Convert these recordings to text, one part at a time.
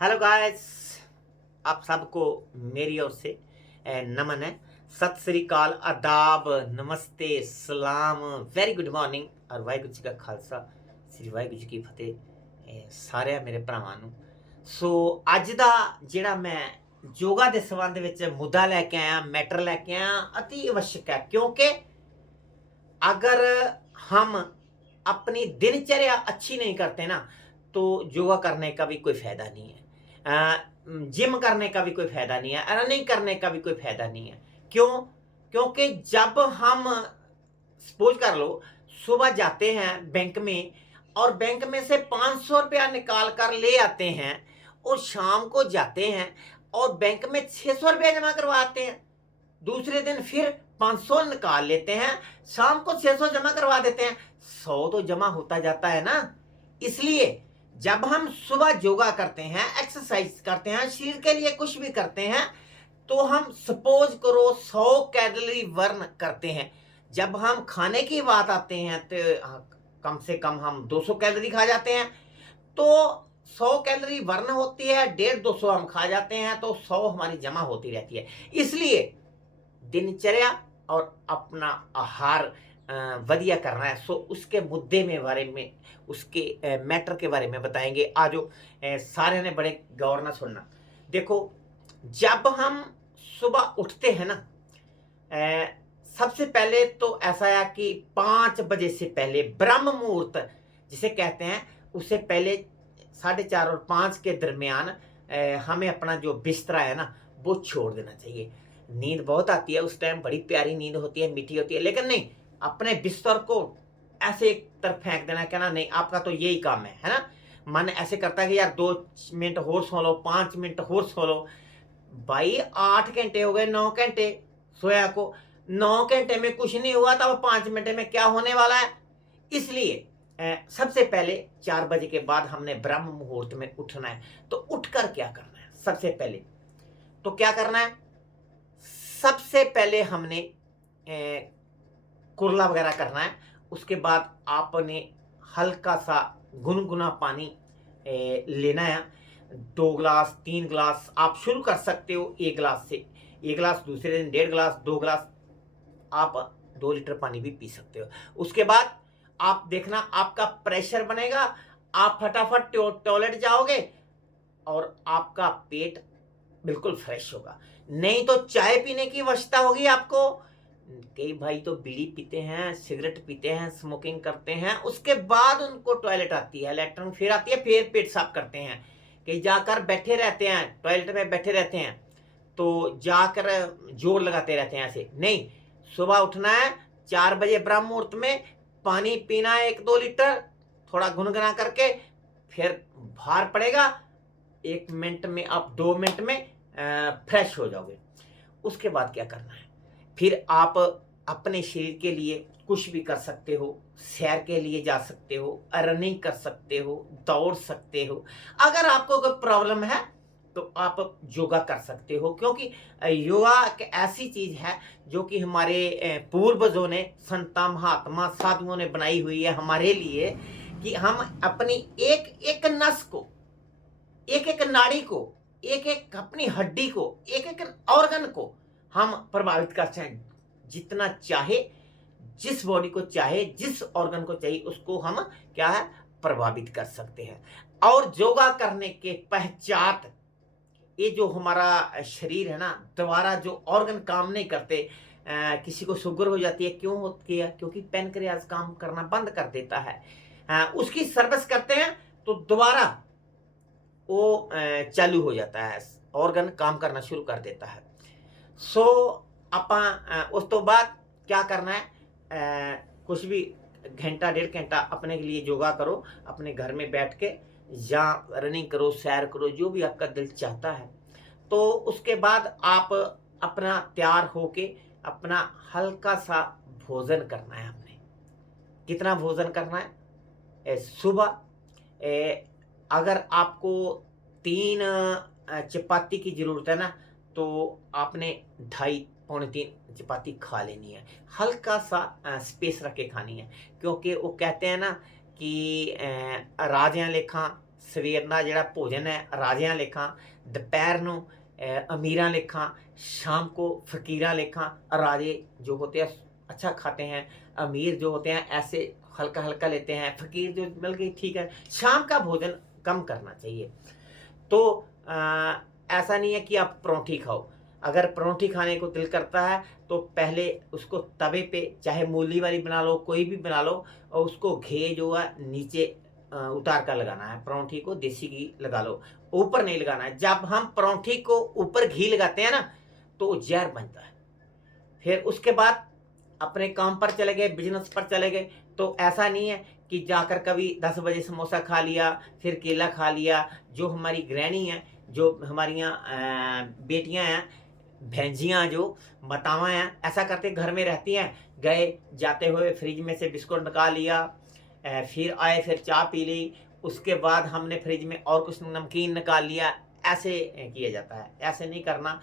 Hello guys, आप सबको मेरी ओर से नमन है। सत श्री अकाल, आदाब, नमस्ते, सलाम, वेरी गुड मॉर्निंग और वाहिगुरू जी का खालसा श्री वाहिगुरू जी की फतेह। सारे मेरे भरावां नूं। सो अज दा जिहड़ा मैं योगा के संबंध ਵਿੱਚ मुद्दा लैके आया, मैटर लैके आया, अति आवश्यक है। क्योंकि अगर हम अपनी दिनचर्या अच्छी नहीं करते ना, तो योगा करने का भी कोई फायदा नहीं है, जिम करने का भी कोई फायदा नहीं है, रनिंग करने का भी कोई फायदा नहीं है। क्यों? क्योंकि जब हम सपोज कर लो, सुबह जाते हैं बैंक में और बैंक में से 500 रुपया निकाल कर ले आते हैं और शाम को जाते हैं और बैंक में 600 रुपया जमा करवाते हैं। दूसरे दिन फिर 500 निकाल लेते हैं, शाम को 600 जमा करवा देते हैं। 100 तो जमा होता जाता है ना। इसलिए जब हम सुबह योगा करते हैं, एक्सरसाइज करते हैं, शरीर के लिए कुछ भी करते हैं, तो हम सपोज करो 100 कैलोरी बर्न करते हैं। जब हम खाने की बात आते हैं तो कम से कम हम 200 कैलोरी खा जाते हैं। तो 100 कैलोरी बर्न होती है, 150-200 हम खा जाते हैं, तो 100 हमारी जमा होती रहती है। इसलिए दिनचर्या और अपना आहार वधिया करना है। सो उसके मुद्दे में बारे में, उसके मैटर के बारे में बताएंगे। आजो सारे ने बड़े गौर ना सुनना। देखो, जब हम सुबह उठते हैं ना, सबसे पहले तो ऐसा है कि 5 बजे से पहले ब्रह्म मुहूर्त जिसे कहते हैं, उससे पहले 4:30 और 5 के दरमियान हमें अपना जो बिस्तरा है ना, वो छोड़ देना चाहिए। नींद बहुत आती है उस टाइम, बड़ी प्यारी नींद होती है, मीठी होती है, लेकिन नहीं, अपने बिस्तर को ऐसे एक तरफ फेंक देना, कहना नहीं आपका तो यही काम है ना। मन ऐसे करता है कि यार 2 मिनट और सो लो, 5 मिनट और सो लो। भाई 8 घंटे हो गए, 9 घंटे सोया को, 9 घंटे में कुछ नहीं हुआ, तब 5 मिनट में क्या होने वाला है। इसलिए सबसे पहले 4 बजे के बाद हमने ब्रह्म मुहूर्त में उठना है। तो उठकर क्या करना है? सबसे पहले तो क्या करना है? सबसे पहले हमने कुरला वगैरह करना है। उसके बाद आपने हल्का सा गुनगुना पानी लेना है। 2 ग्लास, 3 ग्लास आप शुरू कर सकते हो 1 ग्लास से। 1 ग्लास, दूसरे दिन 1.5 ग्लास, 2 ग्लास, आप 2 लीटर पानी भी पी सकते हो। उसके बाद आप देखना आपका प्रेशर बनेगा, आप फटाफट टॉयलेट जाओगे और आपका पेट बिल्कुल फ्रेश होगा। नहीं तो चाय पीने की आवश्यकता होगी आपको। कई भाई तो बीड़ी पीते हैं, सिगरेट पीते हैं, स्मोकिंग करते हैं, उसके बाद उनको टॉयलेट आती है, लैट्रिन फिर आती है, फिर पेट साफ करते हैं। कहीं जाकर बैठे रहते हैं, टॉयलेट में बैठे रहते हैं, तो जाकर जोर लगाते रहते हैं। ऐसे नहीं, सुबह उठना है 4 बजे ब्रह्म मुहूर्त में, पानी पीना है 1-2 लीटर, थोड़ा गुनगुना करके, फिर बाहर पड़ेगा। 1 मिनट में, आप 2 मिनट में फ्रेश हो जाओगे। उसके बाद क्या करना है? फिर आप अपने शरीर के लिए कुछ भी कर सकते हो। सैर के लिए जा सकते हो, रनिंग कर सकते हो, दौड़ सकते हो। अगर आपको कोई प्रॉब्लम है तो आप योगा कर सकते हो, क्योंकि योगा एक ऐसी चीज है जो कि हमारे पूर्वजों ने, संता महात्मा साधुओं ने बनाई हुई है हमारे लिए, कि हम अपनी एक एक नस को, एक एक नाड़ी को, एक एक अपनी हड्डी को, एक एक ऑर्गन को हम प्रभावित कर सकते हैं। जितना चाहे, जिस बॉडी को चाहे, जिस ऑर्गन को चाहिए, उसको हम क्या है, प्रभावित कर सकते हैं। और योगा करने के पश्चात ये जो हमारा शरीर है ना, दोबारा जो ऑर्गन काम नहीं करते, किसी को शुगर हो जाती है, क्यों होती है? क्योंकि पेनक्रियाज काम करना बंद कर देता है। उसकी सर्विस करते हैं तो दोबारा वो चालू हो जाता है, ऑर्गन काम करना शुरू कर देता है। सो उस तो बाद क्या करना है? कुछ भी घंटा 1.5 घंटा अपने के लिए योगा करो, अपने घर में बैठ के, या रनिंग करो, सैर करो, जो भी आपका दिल चाहता है। तो उसके बाद आप अपना तैयार होके अपना हल्का सा भोजन करना है आपने। कितना भोजन करना है? सुबह अगर आपको 3 चपाती की ज़रूरत है ना, तो आपने 2.5-3 चपाती खा लेनी है। हल्का सा स्पेस रख के खानी है, क्योंकि वो कहते हैं ना कि राजियां लेखा ਸਵੇਰ ਦਾ ਜਿਹੜਾ ਭੋਜन है राजियां लेखा, दोपहर ਨੂੰ अमीरां लेखा, शाम को फकीरां लेखा। राजे जो होते हैं अच्छा खाते हैं, अमीर जो होते हैं ऐसे हल्का हल्का लेते हैं, फकीर जो मिल गई ठीक है। शाम का भोजन कम करना चाहिए। तो ऐसा नहीं है कि आप परोंठी खाओ। अगर परोंठी खाने को दिल करता है तो पहले उसको तवे पे चाहे मूली वाली बना लो, कोई भी बना लो, और उसको घी जो है नीचे उतार कर लगाना है। परोंठी को देसी घी लगा लो, ऊपर नहीं लगाना है। जब हम परोंठी को ऊपर घी लगाते हैं ना तो वो जहर बनता है। फिर उसके बाद अपने काम पर चले गए, बिजनेस पर चले गए। तो ऐसा नहीं है कि जाकर कभी 10 बजे समोसा खा लिया, फिर केला खा लिया। जो हमारी गृहिणी है, जो हमारी बेटियां हैं, भैंजियाँ जो मातावां हैं, ऐसा करते घर में रहती हैं। गए जाते हुए फ्रिज में से बिस्कुट निकाल लिया, फिर आए फिर चाय पी ली, उसके बाद हमने फ्रिज में और कुछ नमकीन निकाल लिया। ऐसे किया जाता है, ऐसे नहीं करना।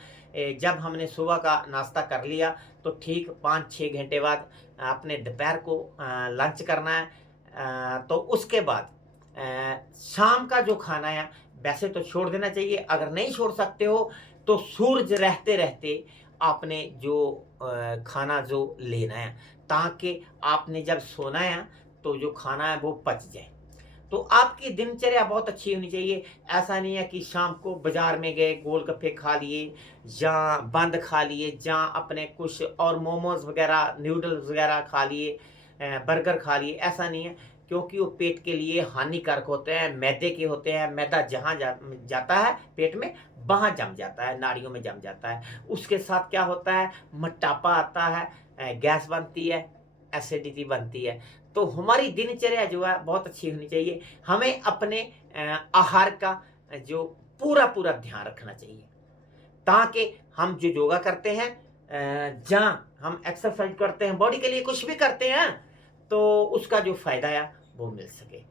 जब हमने सुबह का नाश्ता कर लिया तो ठीक 5-6 घंटे बाद अपने दोपहर को लंच करना है। तो उसके बाद शाम का जो खाना है वैसे तो छोड़ देना चाहिए। अगर नहीं छोड़ सकते हो तो सूरज रहते रहते आपने जो खाना जो लेना है, ताकि आपने जब सोना है तो जो खाना है वो पच जाए। तो आपकी दिनचर्या बहुत अच्छी होनी चाहिए। ऐसा नहीं है कि शाम को बाजार में गए, गोलगप्पे खा लिए या बंद खा लिए, या अपने कुछ और मोमोज वगैरह, नूडल्स वगैरह खा लिए, बर्गर खा लिए। ऐसा नहीं है, क्योंकि वो पेट के लिए हानिकारक होते हैं, मैदे के होते हैं। मैदा जहाँ जाता है पेट में, वहाँ जम जाता है, नाड़ियों में जम जाता है। उसके साथ क्या होता है, मोटापा आता है, गैस बनती है, एसिडिटी बनती है। तो हमारी दिनचर्या जो है बहुत अच्छी होनी चाहिए। हमें अपने आहार का जो पूरा पूरा ध्यान रखना चाहिए, ताकि हम जो योगा करते हैं, जहाँ हम एक्सरसाइज करते हैं, बॉडी के लिए कुछ भी करते हैं, तो उसका जो फायदा है वो मिल सके।